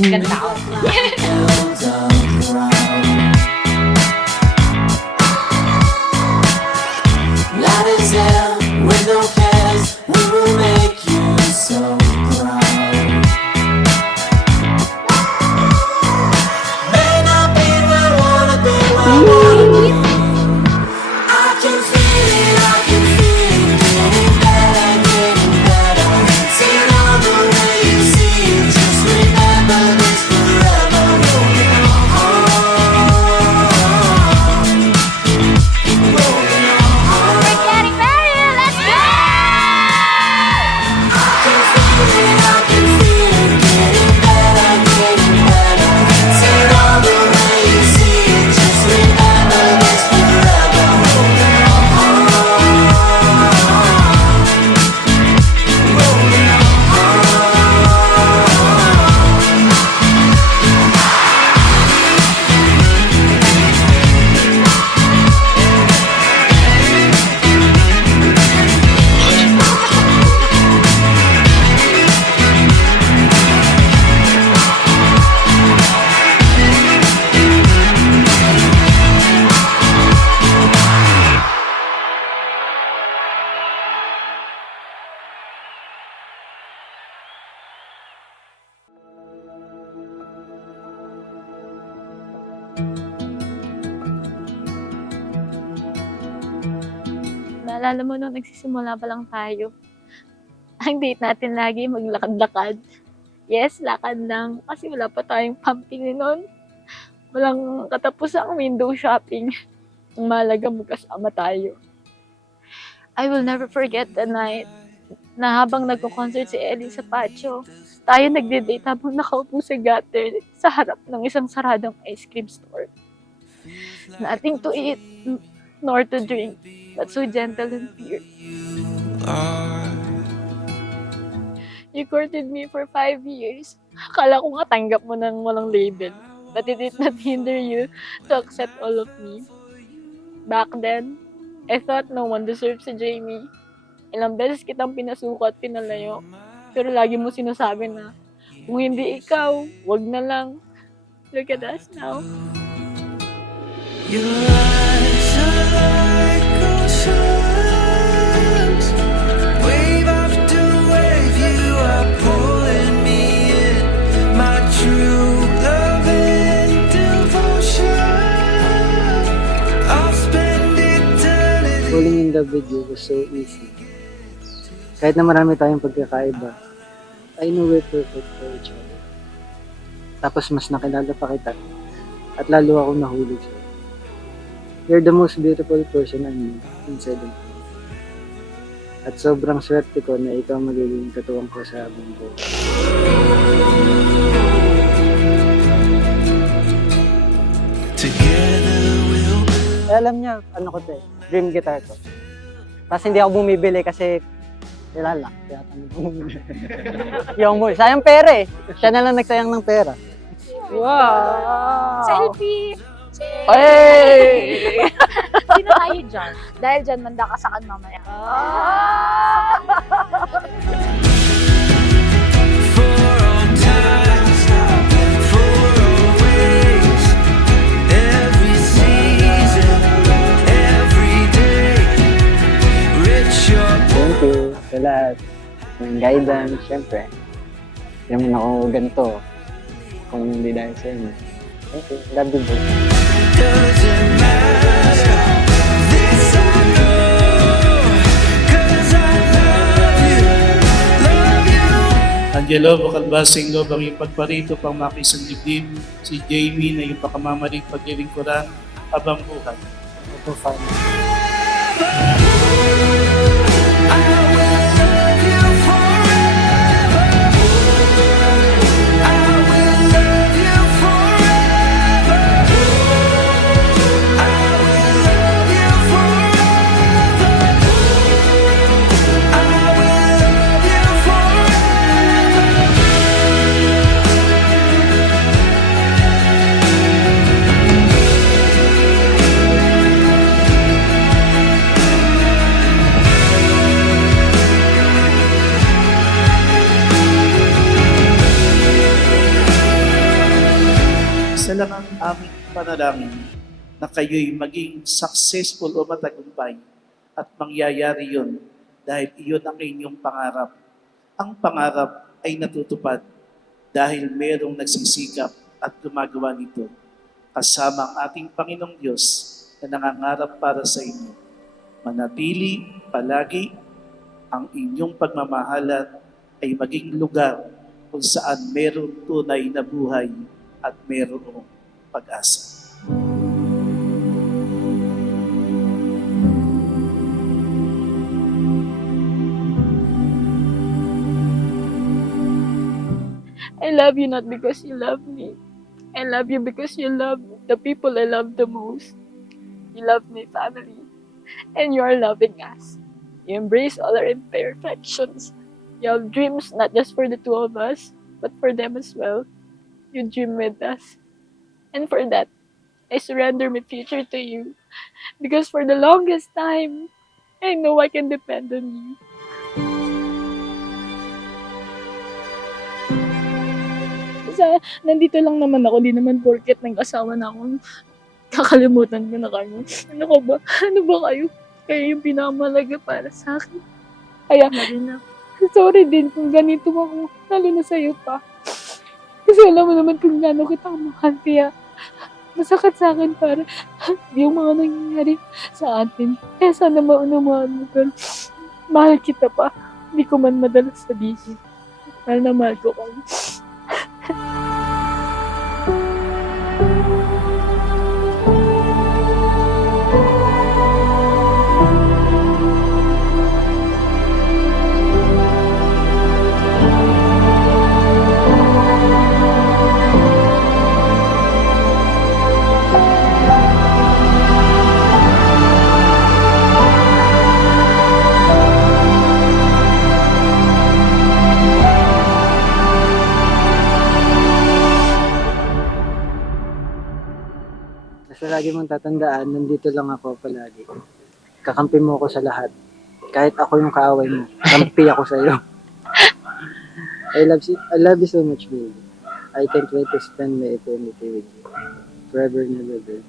Ganda ako. Light is there with no cares. We will make you so proud. May not be where I wanna be, where I wanna be. I can feel it, I can feel it. Getting better, getting better. See it all the way you see it. Just remember this forever. Rolling on. Rolling on. We're getting married! Let's go! I can feel it, I can feel it. Getting better, getting better. See it all the way you see it. Just remember this forever. Rolling on. Rolling on. Naalala mo nung nagsisimula pa lang tayo, ang date natin lagi maglakad-lakad. Yes, lakad lang. Kasi wala pa tayong pambili nun. Walang katapusang window shopping. Ang mahalaga magkasama tayo. I will never forget the night na habang nagko-concert si Ellie sa patio, tayo nagde-date habang nakaupo sa gutter sa harap ng isang saradong ice cream store. Nothing to eat, nor to drink, but so gentle and pure. You courted me for 5 years. Akala ko nga tanggap mo nang walang label. But it did not hinder you to accept all of me. Back then, I thought no one deserves si Jamie. Ilang beses kitang pinasuko at pinalayo. Pero lagi mo sinasabi na, kung hindi ikaw, wag na lang. Look at us now. Your eyes are like oceans. Wave after wave, you are pulling me in. My true love and devotion. I'll spend eternity. Falling in love with you was so easy. Kahit na marami tayong pagkakaiba, I know we're perfect for each other. Tapos mas nakilala pa kita at lalo ako nahulog sa'yo. You're the most beautiful person I know inside of me. At sobrang swerte ko na ikaw magiging katuwang ko sa habang buhay. Together we'll Alam niya, ano ko to dream guitar ko. Tapos hindi ako bumibili kasi kilala. Kaya kami bumibili. Yung mo, sayang pera eh. Siya na lang nagsayang ng pera. Wow! Selfie! Hey! Sino tayo dyan? Dahil dyan, manda ka sa kan mamaya. for all times, for always, every season, every day. Rich your Thank you sa lahat ng guidance, syempre. Hindi naman ako ganito kung hindi dahil sa inyo. Thank you. Love you both. doesn't matter. This I know, 'cause I love you, love you. Angelo, bukal ba singlo bang ipagparito pang makisang dibdib si Jamie na yung pakamamaling paglilingkuran habang buhay. Ito fun. I will love you forever. I will love you forever. I will love you forever. I will love you forever. aming panalangin na kayo'y maging successful o matagumpay at mangyayari yun dahil iyon ang inyong pangarap. Ang pangarap ay natutupad dahil merong nagsisikap at gumagawa nito kasama ang ating Panginoong Diyos na nangangarap para sa inyo. Manatili palagi ang inyong pagmamahalan ay maging lugar kung saan merong tunay na buhay at merong pag-asa. I love you not because you love me. I love you because you love the people I love the most. You love my family. And you are loving us. You embrace all our imperfections. You have dreams not just for the two of us, but for them as well. You dream with us. And for that, I surrender my future to you. Because for the longest time, I know I can depend on you. Nandito lang naman ako, di naman porket nag-asawa na ako, kakalimutan ko na kayo. Ano ka ba? Ano ba kayo? Kayo yung pinakamalaga para sa akin. Kaya, sorry din kung ganito ako, lalo na sa'yo pa. Kasi alam mo naman kung gaano kita mahal, kaya masakit sa akin para yung mga nangyayari sa atin. Kaya sana maunawaan mo, pero mahal kita pa. Hindi ko man madalas sabihin. Mahal na mahal ko kayo. Basta lagi mong tatandaan, nandito lang ako palagi. Kakampi mo ako sa lahat. Kahit ako yung kaaway mo, kampi ako sa iyo. I love you so much, baby. I can't wait to spend my eternity with you. Forever and ever.